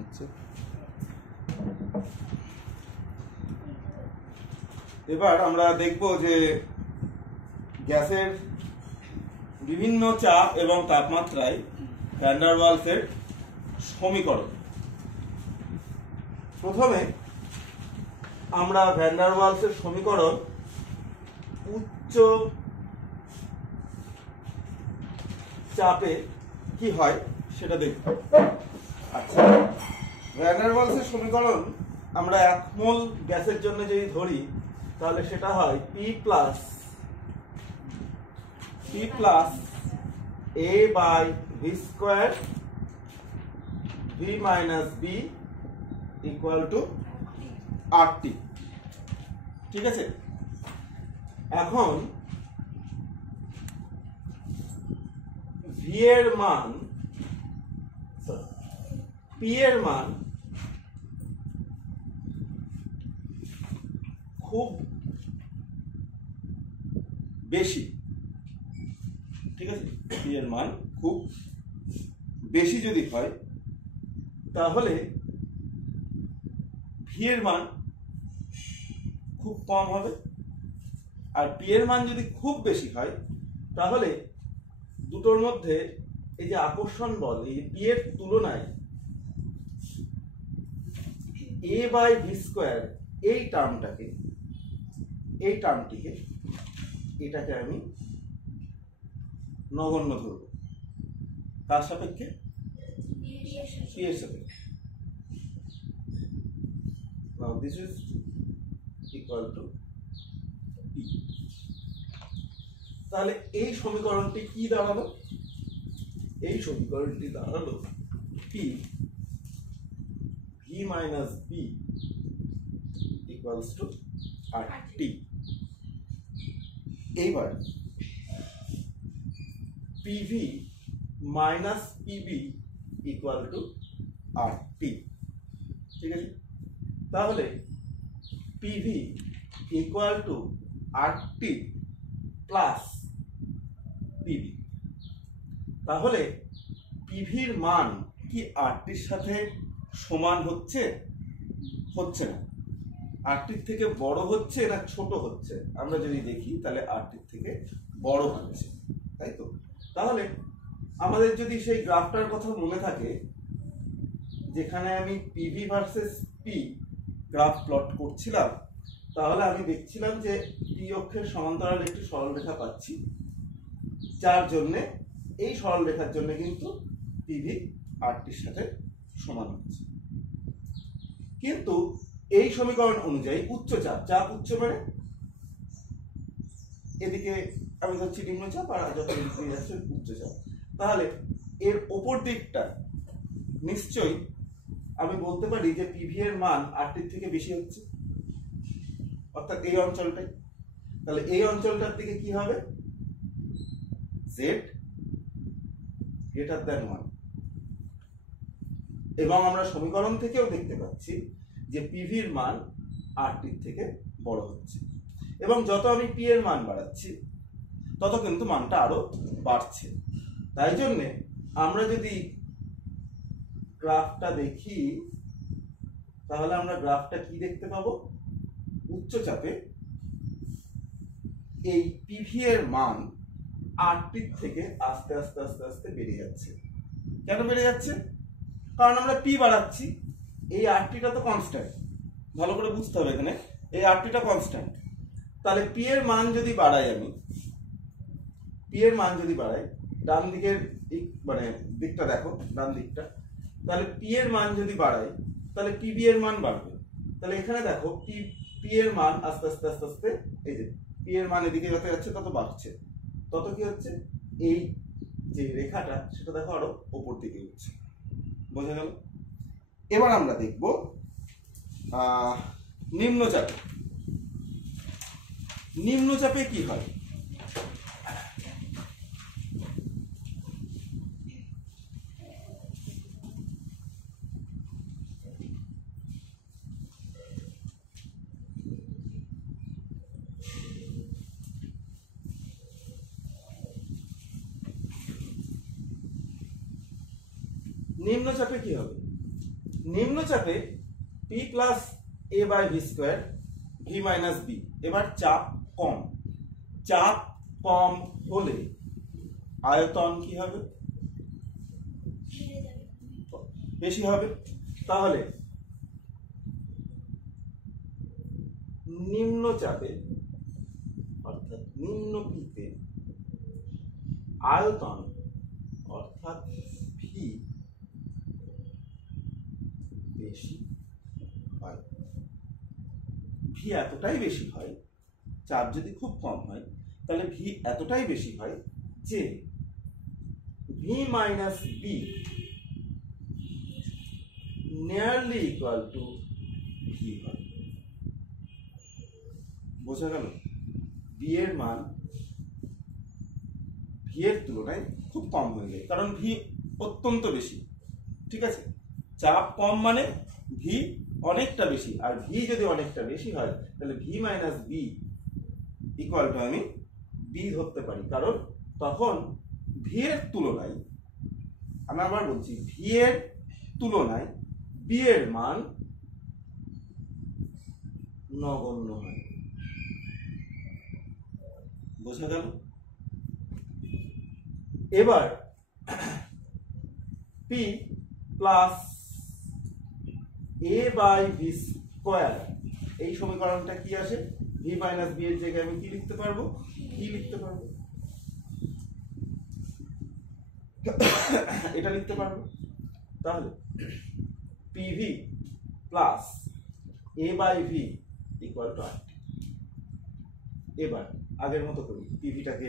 আচ্ছা, এবার আমরা দেখব যে গ্যাসের বিভিন্ন চাপ এবং তাপমাত্রায় ভ্যান ডার ওয়ালসের সমীকরণ। প্রথমে আমরা ভ্যান ডার ওয়ালসের সমীকরণ উচ্চ চাপে কি হয় সেটা দেখব। আচ্ছা, ভ্যান ডার ওয়ালসের সমীকরণ আমরা 1 মোল গ্যাসের জন্য যদি ধরি তাহলে সেটা হয় P plus A by V square V minus B equal to RT। ঠিক আছে, এখন V এর মান, P এর মান খুব বেশি। ঠিক আছে, P এর মান খুব বেশি যদি হয় তাহলে V এর মান খুব কম হবে, আর P এর মান যদি খুব বেশি হয় তাহলে দুটোর মধ্যে এই যে আকর্ষণ বল, এই P এর তুলনায় A বাই V স্কয়ার এই টার্মটিকে এটাকে আমি নগণ্য ধরব। তার সাপেক্ষে P এর সাপেক্ষে। Now this is equal to P। তাহলে এই সমীকরণটি কি দাঁড়ালো? এই সমীকরণটি দাঁড়ালো P V minus B equals to RT। এইবার PV minus PB equal to RT। ঠিক আছে, তাহলে PV equal to RT plus PB। তাহলে PV এর মান কি RT এর সাথে সমান হচ্ছে? হচ্ছে না। RT এর থেকে বড় হচ্ছে না ছোট হচ্ছে? আমরা যদি দেখি তাহলে RT এর থেকে বড় হচ্ছে, তাই তো? তাহলে আমাদের যদি সেই গ্রাফটার কথা মনে থাকে, যেখানে আমি PV versus P graph plot করছিলাম, তাহলে আমি দেখছিলাম যে P অক্ষের সমান্তরাল একটি সরলরেখা পাচ্ছি, যার জন্য এই সরলরেখার জন্য কিন্তু PV RT এর সাথে সমান হচ্ছে। কিন্তু এই সমীকরণ অনুযায়ী উচ্চ চাপ উচ্চ মানে এদিকে আমি ধরছি নিম্নচাপ আর যত এদিকে যাচ্ছে উচ্চ চাপ, তাহলে এর ওপর দিকটা নিশ্চয়ই আমি বলতে পারি যে PV এর মান RT এর থেকে বেশি হচ্ছে, অর্থাৎ এই অঞ্চলটাই। তাহলে এই অঞ্চলটার দিকে কি হবে? Z greater than 1। এবং আমরা সমীকরণ থেকেও দেখতে পাচ্ছি যে PV এর মান RT এর থেকে বড় হচ্ছে, এবং যত আমি P এর মান বাড়াচ্ছি তত কিন্তু মানটা আরো বাড়ছে। তাই জন্য আমরা যদি গ্রাফটা দেখি তাহলে আমরা গ্রাফটা কি দেখতে পাবো? উচ্চ চাপে এই PV এর মান RT এর থেকে আস্তে আস্তে আস্তে আস্তে বেড়ে যাচ্ছে। কেন বেড়ে যাচ্ছে? কারণ আমরা P বাড়াচ্ছি, এই RT টা তো কনস্ট্যান্ট। ভালো করে বুঝতে হবে, এখানে এই RT টা কনস্ট্যান্ট। তাহলে P এর মান যদি বাড়াই, আমি P এর মান যদি বাড়াই, ডান দিকের মানে দিকটা দেখো, ডান দিকটা, তাহলে P এর মান যদি বাড়াই তাহলে PB এর মান বাড়বে। তাহলে এখানে দেখো P এর মান আস্তে আস্তে আস্তে আস্তে এই যে P এর মান এদিকে যত যাচ্ছে তত বাড়ছে, তত কি হচ্ছে? এই যে রেখাটা সেটা দেখো আরো উপর দিকে উঠছে। বোঝা গেল? এবার আমরা দেখব নিম্নচাপে। নিম্নচাপে কি হয়? নিম্নচাপে কি হবে? নিম্নচাপে P plus A by V square V minus B. এবার চাপ কম, চাপ কম হলে আয়তন কি হবে? বেশি হবে। তাহলে নিম্নচাপে অর্থাৎ নিম্ন পিতে আয়তন অর্থাৎ ভি বেশি হয়। ভি এতটাই বেশি হয়, চাপ যদি খুব কম হয় তাহলে ভি এতটাই বেশি হয় যে v minus b nearly equal to v হয়। বোঝা গেল? ভি এর মান ভি এর তুলনায় খুব কম হয়ে যায়, কারণ ভি অত্যন্ত বেশি। ঠিক আছে, চাপ কম মানে ভি অনেকটা বেশি, আর ভি যদি অনেকটা বেশি হয় তাহলে v minus B equal to আমি বি ধরতে পারি, কারণ তখন ভি এর তুলনায়, আমি আবার বলছি, ভি এর তুলনায় বি এর মান নগণ্য হয়। বোঝা গেল? এবার p plus A by V square, এই সমীকরণটা কি আসে? ভি মাইনাস বি এর জায়গায় আমি কি লিখতে পারবো? ভি লিখতে পারবো, এটা লিখতে পারবো। তাহলে PV plus A by V equal to R. এবার আগের মতো করি, পিভিটাকে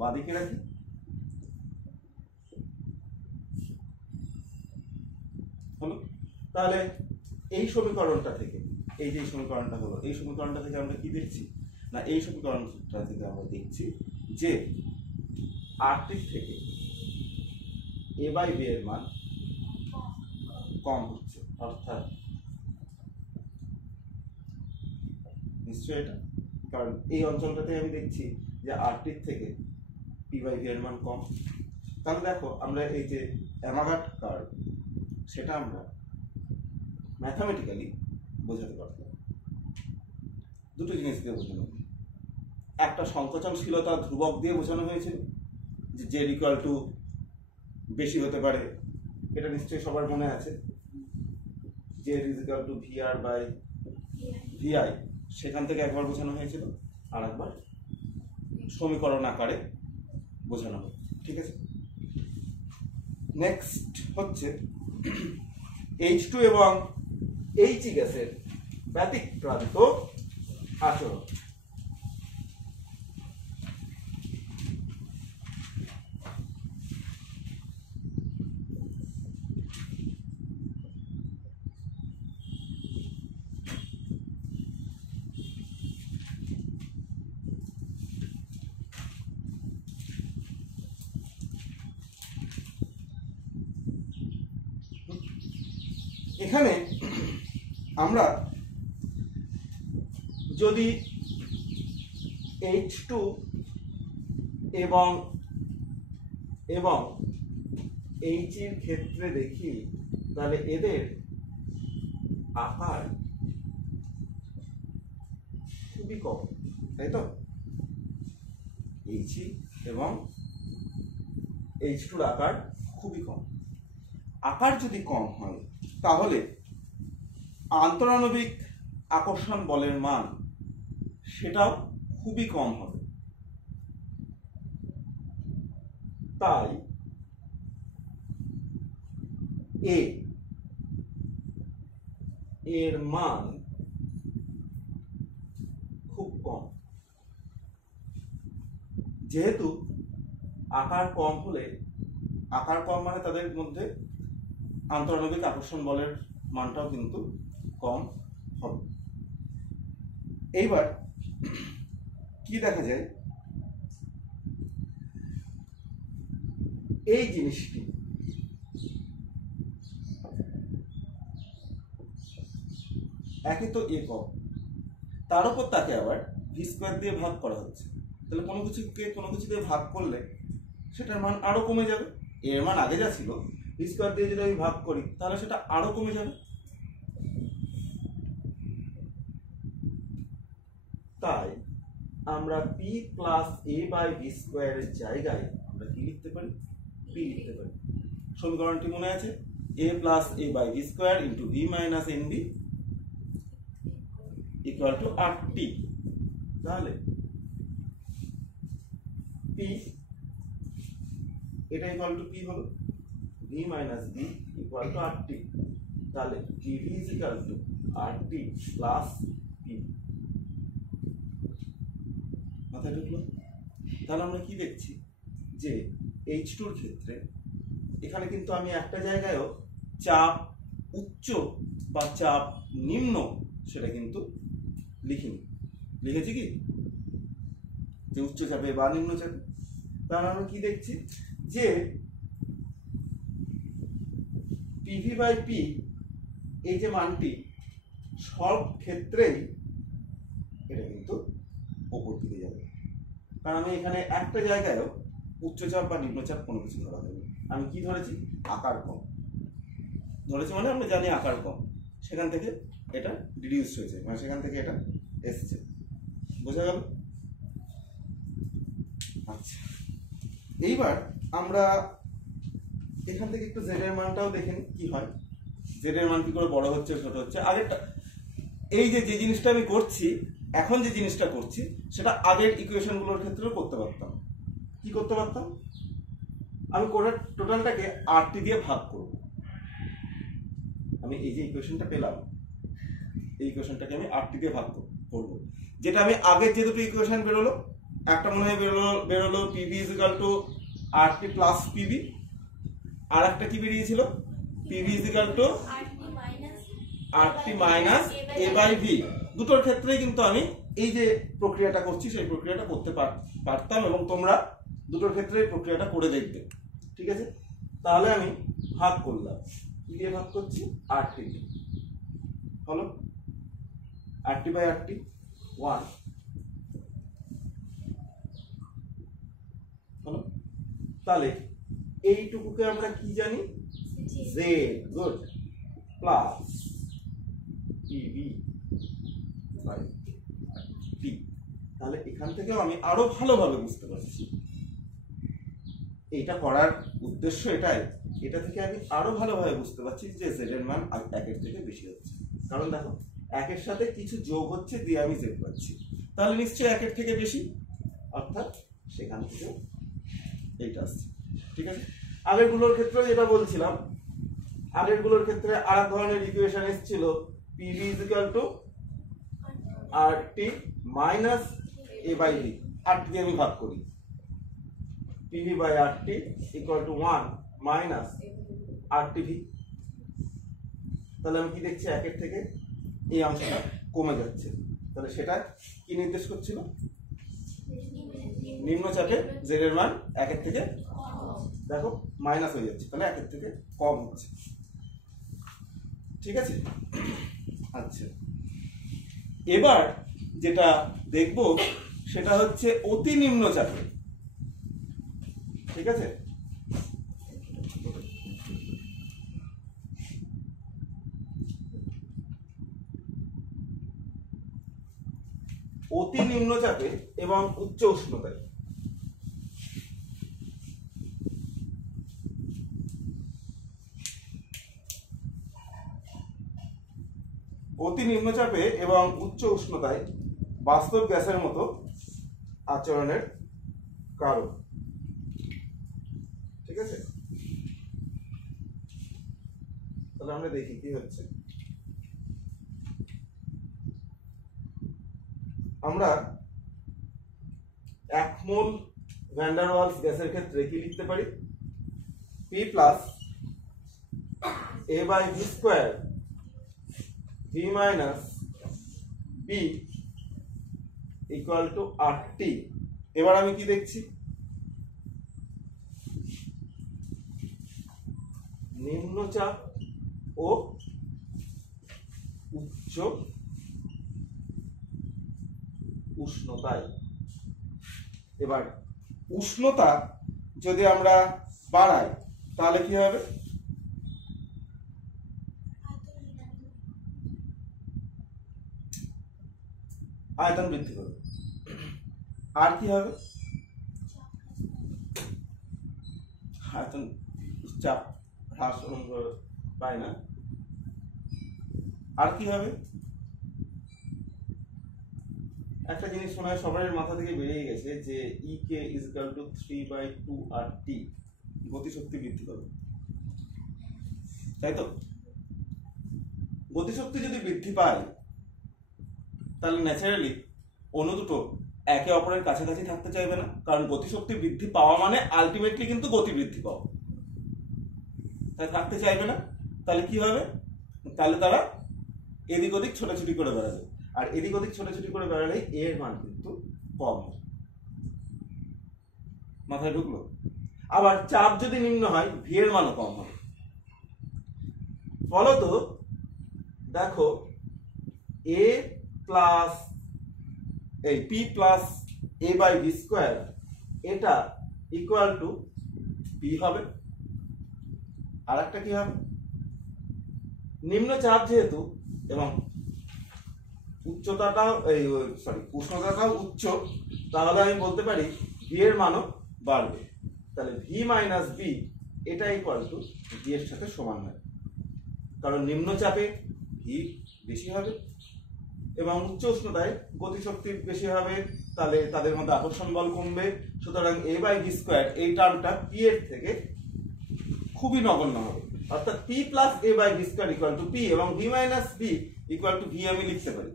বাঁদিকে রাখি, হলো। তাহলে এই সমীকরণটা থেকে, এই যে সমীকরণটা হলো, এই সমীকরণটা থেকে আমরা কি দেখছি না, এই সমীকরণটা থেকে আমরা দেখছি যে আরটি থেকে এ বাই বি এর মান কম হচ্ছে, অর্থাৎ নিশ্চয়ই এটা, কারণ এই অঞ্চলটাতে আমি দেখছি যে আরটির থেকে পি বাই ভি এর মান কম। তাহলে দেখো, আমরা এই যে অ্যামাগাট কার্ভ, সেটা আমরা ম্যাথামেটিক্যালি বোঝাতে পারতাম দুটো জিনিস দিয়ে বোঝানো। একটা সংকোচনশীলতা ধ্রুবক দিয়ে বোঝানো হয়েছিল, যে জেড ইকুয়াল টু বেশি হতে পারে, এটা নিশ্চয়ই সবার মনে আছে, z is equal to v r by v i, সেখান থেকে একবার বোঝানো হয়েছিল, আর একবার সমীকরণ আকারে বোঝানো হয়। ঠিক আছে, নেক্সট হচ্ছে H2 এবং He গ্যাসের ব্যতিক্রান্ত আচরণ। এখানে আমরা যদি H2 এবং H এর ক্ষেত্রে দেখি, তাহলে এদের আকার খুবই কম, তাই তো? H এবং H2 আকার খুবই কম। আকার যদি কম হয় তাহলে আন্তরাণবিক আকর্ষণ বলের মান সেটাও খুবই কম হবে। তাই এর মান খুব কম। যেহেতু আকার কম হলে, আকার কম মানে তাদের মধ্যে আন্তরাণবিক আকর্ষণ বলের মানটাও কিন্তু কম হবে। এইবার কি দেখা যায়, এই জিনিসটি একে তো একক, তার উপর তাকে আবার ভি স্কোয়ার দিয়ে ভাগ করা হচ্ছে। তাহলে কোনো কিছুকে কোনো কিছু দিয়ে ভাগ করলে সেটার মান আরো কমে যাবে। এর মান আগে যা ছিল, ভি স্কোয়ার দিয়ে যদি আমি ভাগ করি তাহলে সেটা আরো কমে যাবে। তাই আমরা p plus A by v স্কোয়ারের জায়গায় আমরা কি লিখতে পারি? পি লিখতে পারি। সমীকরণটি মনে আছে? A plus A by V square into V minus N B equal to R T. তাহলে পি এটা ইকুয়াল টু পি হলো V minus B equal to R T. তাহলে PV is equal to R T plus P. মাথায় ঢুকলো? তাহলে আমরা কি দেখছি যে H2 এর ক্ষেত্রে এখানে কিন্তু আমি একটা জায়গায়ও চাপ উচ্চ বা চাপ নিম্ন সেটা কিন্তু লিখিনি। লিখেছি কি যে উচ্চ চাপে বা নিম্ন চাপে? তাহলে আমরা কি দেখছি যে পিভি বাই পি এই যে মানটি সব ক্ষেত্রেই এটা কিন্তু উপর দিকে যাবে, কারণ আমি এখানে একটা জায়গায়ও উচ্চচাপ বা নিম্নচাপ কোনো কিছু ধরা হয়নি। আমি কি ধরেছি? আকার কম ধরেছি, মানে আমরা জানি আকার কম, সেখান থেকে এটা রিডিউস হয়েছে, মানে সেখান থেকে এটা এসছে। বোঝা গেল? আচ্ছা, এইবার আমরা এখান থেকে একটু জেড এর মানটাও দেখে নিই কি হয়। জেড এর মান কি করে বড় হচ্ছে ছোট হচ্ছে। আগেরটা এই যে জিনিসটা আমি করছি, এখন যে জিনিসটা করছি সেটা আগের ইকুয়েশনগুলোর ক্ষেত্রেও করতে পারতাম। কি করতে পারতাম? আমি টোটালটাকে আরটি দিয়ে ভাগ করব। আমি এই যে ইকুয়েশনটা পেলাম, এই ইকুয়েশনটাকে আমি আরটি দিয়ে ভাগ করব। যেটা আমি আগের যে দুটো ইকুয়েশন বেরোলো, একটা মনে হয় বেরোলো PV is equal to RT plus PV, আর একটা কি বেরিয়েছিল? PV is equal to RT minus A by V. দুটোর ক্ষেত্রেই কিন্তু আমি এই যে প্রক্রিয়াটা করছি সেই প্রক্রিয়াটা করতে পারতাম, এবং তোমরা দুটোর ক্ষেত্রে প্রক্রিয়াটা করে দেখবে। ঠিক আছে? তাহলে আমি ভাগ করলাম, কি দিয়ে ভাগ করছি? আরটি দিয়ে। হলো আরটি বাই আরটি 1 হলো। তাহলে এইটুকুকে আমরা কি জানি? Z. Good. Plus PV by T. তাহলে এখান থেকেও আমি আরো ভালোভাবে বুঝতে পারছি। এটা করার উদ্দেশ্য এটাই, এটা থেকে আমি আরো ভালোভাবে বুঝতে পারছি যে জেড এর মান 1 এর থেকে বেশি হচ্ছে। কারণ দেখো 1 এর সাথে কিছু যোগ হচ্ছে দিয়ে আমি জেড পাচ্ছি, তাহলে নিশ্চয়ই 1 এর থেকে বেশি, অর্থাৎ সেখান থেকে এইটা আসছে। ঠিক আছে? আগেরগুলোর ক্ষেত্রে যেটা বলছিলাম, আগেরগুলোর ক্ষেত্রে আর এক ধরনের ইকুয়েশন এসেছিল, p v is equal to RT minus A by v. R t দিয়ে আমি ভাগ করি, p v by r t equal to 1 মাইনাস আরটিভি। তাহলে আমি কি দেখছি? 1 এর থেকে এই অংশটা কমে যাচ্ছে। তাহলে সেটা কি নির্দেশ করছিল? নিম্নচাপে জেড এর মান 1 এর থেকে দেখো মাইনাস হয়ে যাচ্ছে, তাহলে 1 এর থেকে কম হচ্ছে। ঠিক আছে? আচ্ছা, এবার যেটা দেখব সেটা হচ্ছে অতি নিম্নচাপে। ঠিক আছে? অতি নিম্নচাপে এবং উচ্চ উষ্ণতায়। অতি নিম্নচাপে এবং উচ্চ উষ্ণতায় বাস্তব গ্যাসের মতো আচরণের কারণ। ঠিক আছে? তাহলে আমরা দেখি কি হচ্ছে। আমরা 1 মোল ভ্যান ডার ওয়ালস গ্যাসের ক্ষেত্রে কি লিখতে পারি? P plus A by V square V minus B equal to r t. এবার আমি কি দেখছি? নিম্নচাপ ও উচ্চ উষ্ণতায়। এবার উষ্ণতা যদি আমরা বাড়াই তাহলে কি হবে? আয়তন বৃদ্ধি করবে। আর কি হবে? আয়তন চাপ হ্রাস পায় না। আর কি হবে? একটা জিনিস মনে হয় সবার মাথা থেকে বেরিয়ে গেছে যে ই কে ইজ ইকুয়াল টু 3/2 আর টি, গতিশক্তি বৃদ্ধি করবে, তাই তো? গতিশক্তি যদি বৃদ্ধি পায় তাহলে ন্যাচারালি অণু দুটো একে অপরের কাছাকাছি থাকতে চাইবে না, কারণ গতিশক্তি বৃদ্ধি পাওয়া মানে আলটিমেটলি কিন্তু গতি বৃদ্ধি পাওয়া, তাই থাকতে চাইবে না। তাহলে কি হবে? তাহলে তারা এদিক ওদিক ছোটাছুটি করে বেড়াবে, আর এদিক ওদিক ছোটাছুটি করে বেড়ালে এর মান কিন্তু কম হবে। মাথায় ঢুকলো? আবার চাপ যদি নিম্ন হয় ভি এর মানও কম হবে। ফলত দেখো এ প্লাস এই p plus A by V square এটা ইকুয়াল টু পি হবে। আর একটা কি হবে? নিম্ন চাপ যেহেতু এবং উচ্চতাটাও উষ্ণতাটাও উচ্চ, তাহলে আমি বলতে পারি ভি এর মানও বাড়বে। তাহলে ভি মাইনাস বি এটা ইকুয়াল টু ভি এর সাথে সমান হয়, কারণ নিম্ন চাপে ভি বেশি হবে এবং উচ্চ উষ্ণতায় গতিশক্তি বেশি হবে, তাহলে তাদের মধ্যে আকর্ষণ বল কমবে। সুতরাং এ বাই ভি স্কোয়ার এই টার্মটা পি এর থেকে খুবই নগণ্য হবে, অর্থাৎ P plus A by V square equal to P এবং V minus B equal to V আমি লিখতে পারি।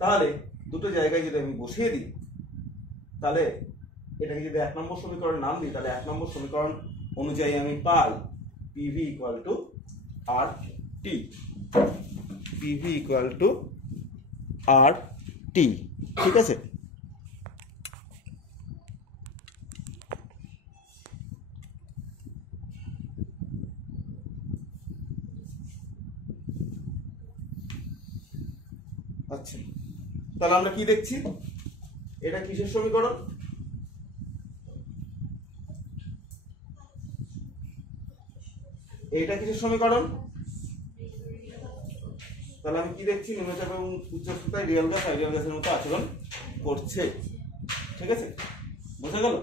তাহলে দুটো জায়গায় যদি আমি বসিয়ে দিই, তাহলে এটাকে যদি 1 নম্বর সমীকরণ নাম দিই, তাহলে 1 নম্বর সমীকরণ অনুযায়ী আমি পাই PV equal to R T, PV equal to R T. ঠিক আছে? আচ্ছা, তাহলে আমরা কি দেখছি? এটা কিসের সমীকরণ? এটা কিসের সমীকরণ? তাহলে আমি কি দেখছি? নিম্নচাপ এবং উচ্চতায় রিয়েল গ্যাস আইডিয়াল গ্যাসের মতো আচরণ করছে। ঠিক আছে? বোঝা গেল?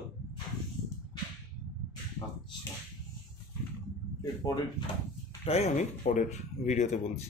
আচ্ছা, এর পরেরটাই আমি পরের ভিডিওতে বলছি।